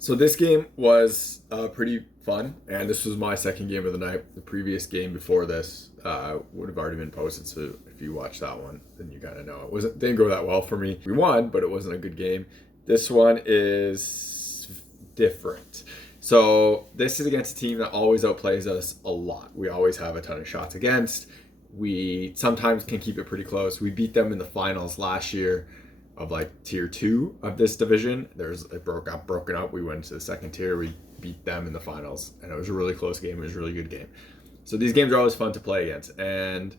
So this game was pretty fun, and this was my second game of the night. The previous game before this would have already been posted, so if you watch that one, then you kind of know didn't go that well for me. We won, but it wasn't a good game. This one is different. So this is against a team that always outplays us a lot. We always have a ton of shots against. We sometimes can keep it pretty close. We beat them in the finals last year of like tier 2 of this division. It broken up. We went to the second tier. We beat them in the finals, and it was a really close game. It was a really good game. So these games are always fun to play against, and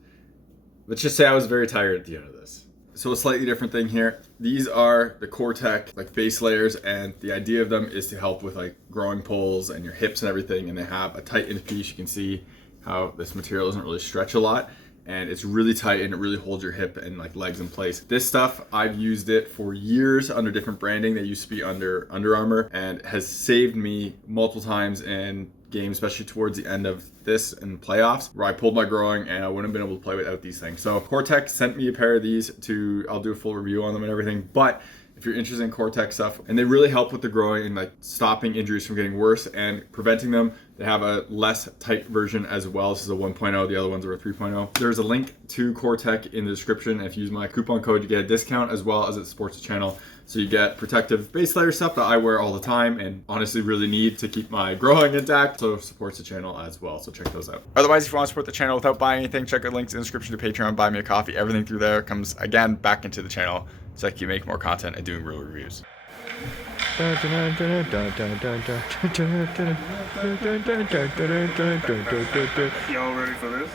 let's just say I was very tired at the end of this. So a slightly different thing here. These are the CoreTech like base layers, and the idea of them is to help with like growing poles and your hips and everything, and they have a tight end piece. You can see how this material doesn't really stretch a lot, and it's really tight and it really holds your hip and like legs in place. This stuff, I've used it for years under different branding. They used to be under Under Armour, and has saved me multiple times in games, especially towards the end of this in playoffs, where I pulled my groin and I wouldn't have been able to play without these things. So CoreTech sent me a pair of these I'll do a full review on them and everything, but if you're interested in CoreTech stuff, and they really help with the groin and like stopping injuries from getting worse and preventing them. They have a less tight version as well. This is a 1.0, the other ones are a 3.0. There's a link to CoreTech in the description. If you use my coupon code, you get a discount, as well as it supports the channel. So you get protective base layer stuff that I wear all the time and honestly really need to keep my groin intact. So it supports the channel as well. So check those out. Otherwise, if you want to support the channel without buying anything, check out links in the description to Patreon, buy me a coffee. Everything through there comes again back into the channel so I can make more content and doing real reviews. Y'all ready for this?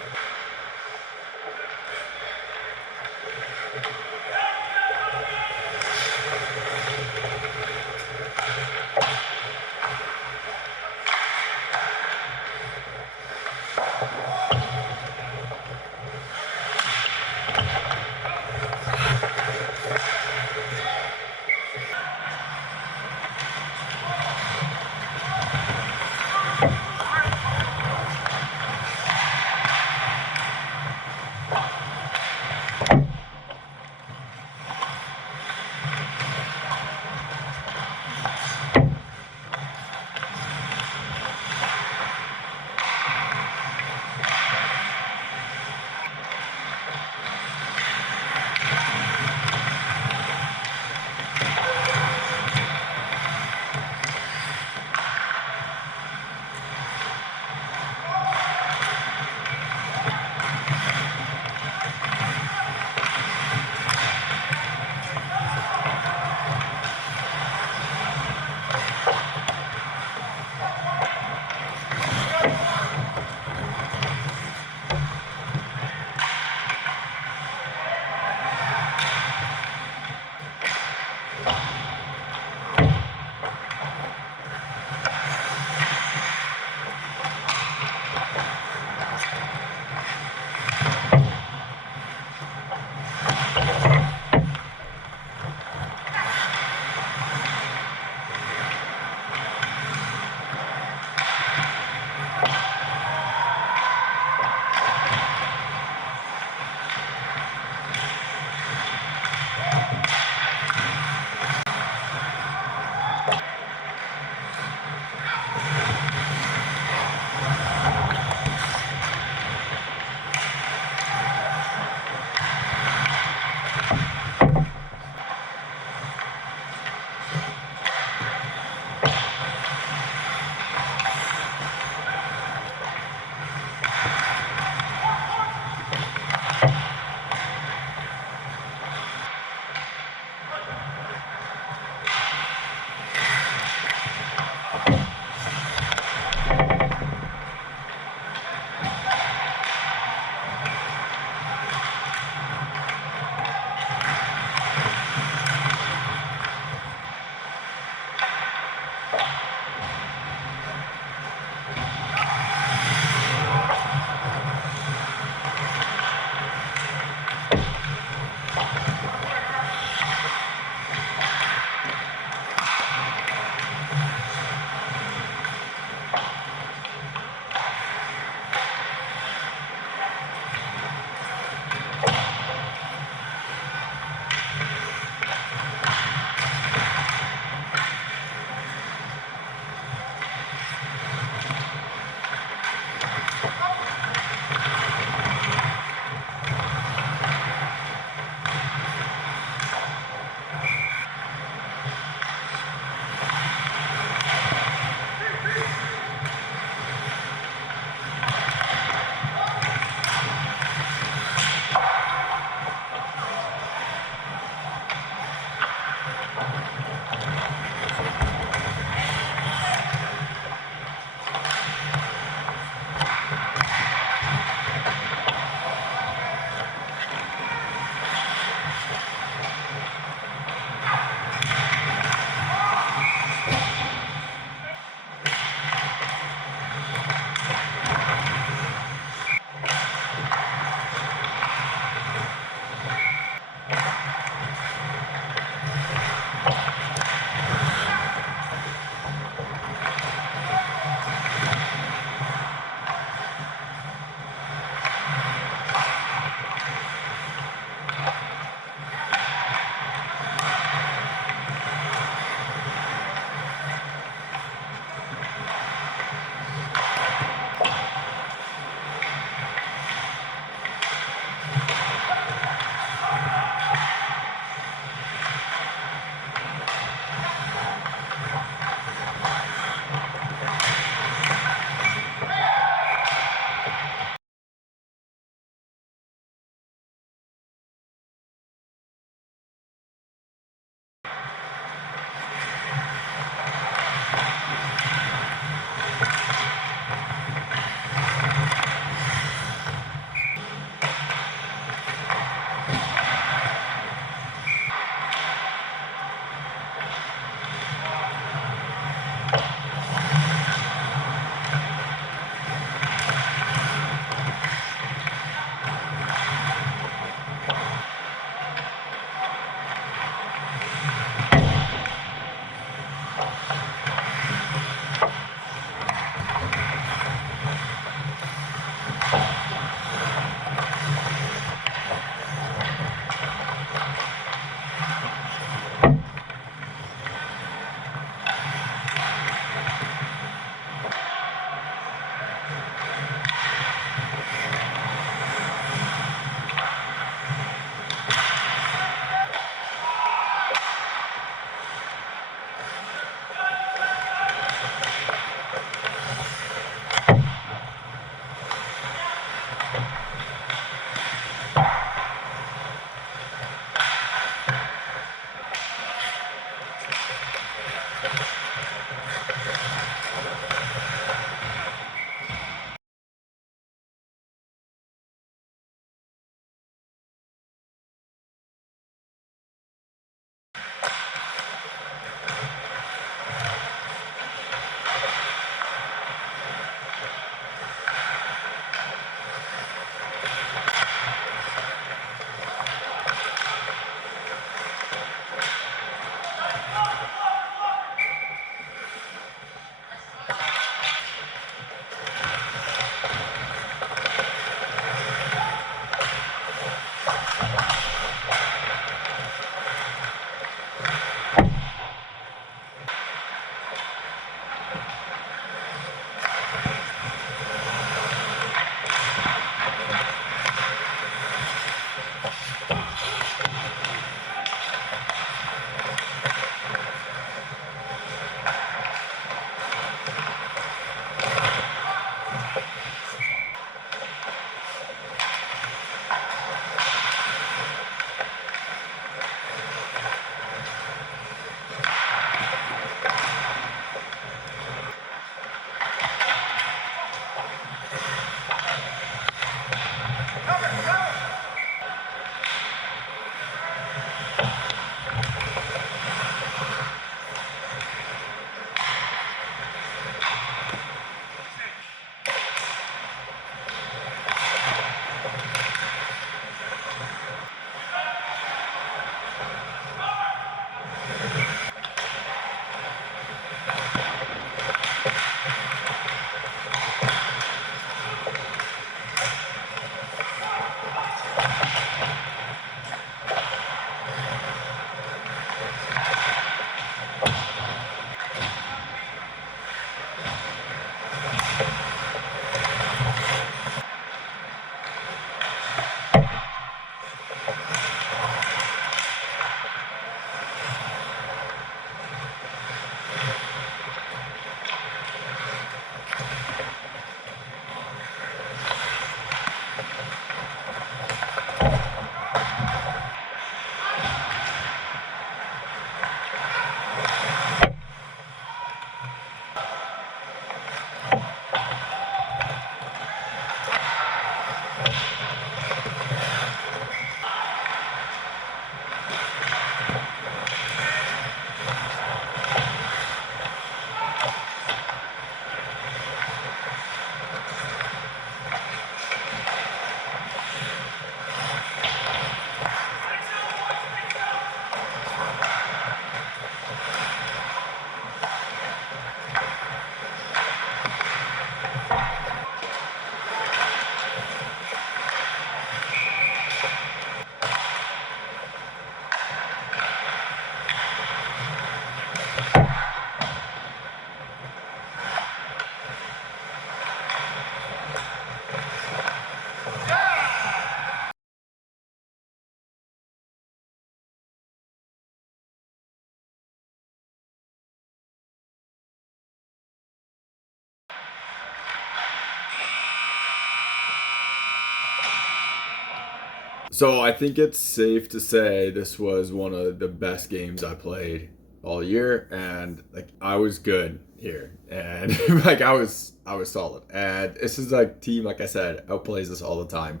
So I think it's safe to say this was one of the best games I played all year, and like I was good here, and like I was solid. And this is like team, like I said, outplays us all the time,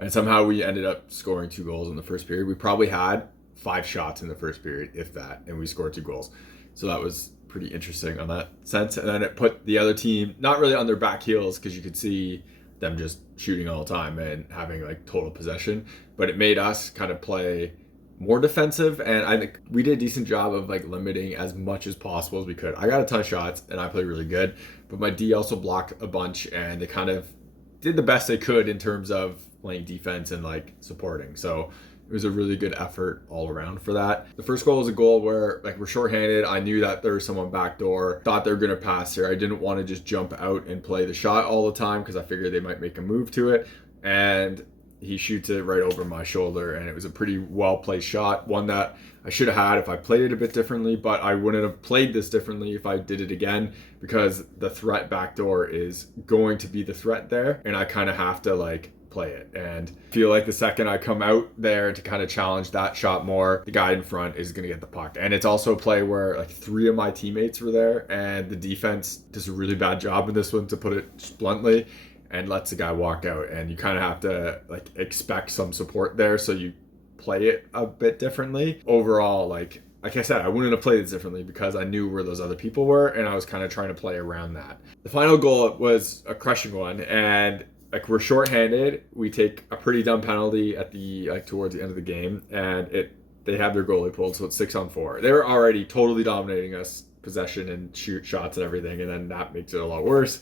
and somehow we ended up scoring 2 goals in the first period. We probably had 5 shots in the first period, if that, and we scored 2 goals. So that was pretty interesting on that sense. And then it put the other team not really on their back heels because you could see them just shooting all the time and having like total possession, but it made us kind of play more defensive, and I think we did a decent job of like limiting as much as possible as we could. I got a ton of shots and I played really good, but my D also blocked a bunch, and they kind of did the best they could in terms of playing defense and like supporting. So it was a really good effort all around for that. The first goal was a goal where like we're shorthanded. I knew that there was someone backdoor. Thought they were gonna pass here. I didn't want to just jump out and play the shot all the time because I figured they might make a move to it. And he shoots it right over my shoulder, and it was a pretty well placed shot. One that I should have had if I played it a bit differently, but I wouldn't have played this differently if I did it again because the threat backdoor is going to be the threat there, and I kind of have to like play it. And I feel like the second I come out there to kind of challenge that shot more, the guy in front is going to get the puck. And it's also a play where like 3 of my teammates were there, and the defense does a really bad job in this one, to put it bluntly, and lets the guy walk out. And you kind of have to like expect some support there, so you play it a bit differently. Overall, like I said, I wouldn't have played it differently because I knew where those other people were, and I was kind of trying to play around that. The final goal was a crushing one, and like we're shorthanded. We take a pretty dumb penalty at the towards the end of the game, and they have their goalie pulled, so it's 6-on-4. They were already totally dominating us, possession and shoot shots and everything, and then that makes it a lot worse.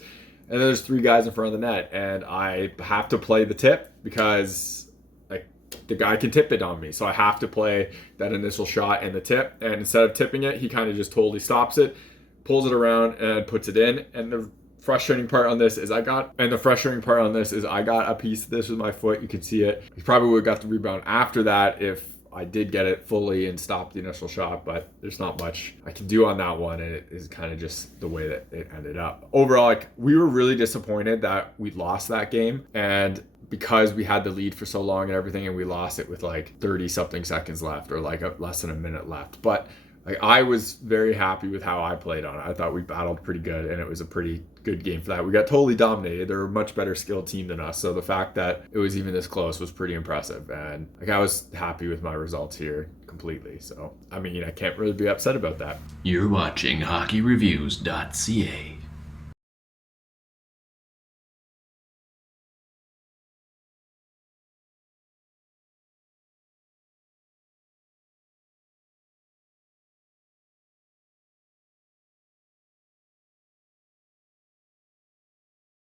And then there's 3 guys in front of the net, and I have to play the tip because like the guy can tip it on me, so I have to play that initial shot and the tip. And instead of tipping it, he kind of just totally stops it, pulls it around, and puts it in. And the frustrating part on this is I got a piece of this with my foot. You can see it. He probably would have got the rebound after that if I did get it fully and stop the initial shot, but there's not much I can do on that one, and it is kind of just the way that it ended up. Overall, like we were really disappointed that we lost that game, and because we had the lead for so long and everything, and we lost it with like 30 something seconds left, or like less than a minute left. But like I was very happy with how I played on it. I thought we battled pretty good, and it was a pretty good game for that. We got totally dominated. They're a much better skilled team than us, so the fact that it was even this close was pretty impressive. And like I was happy with my results here completely. So I mean, I can't really be upset about that. You're watching HockeyReviews.ca.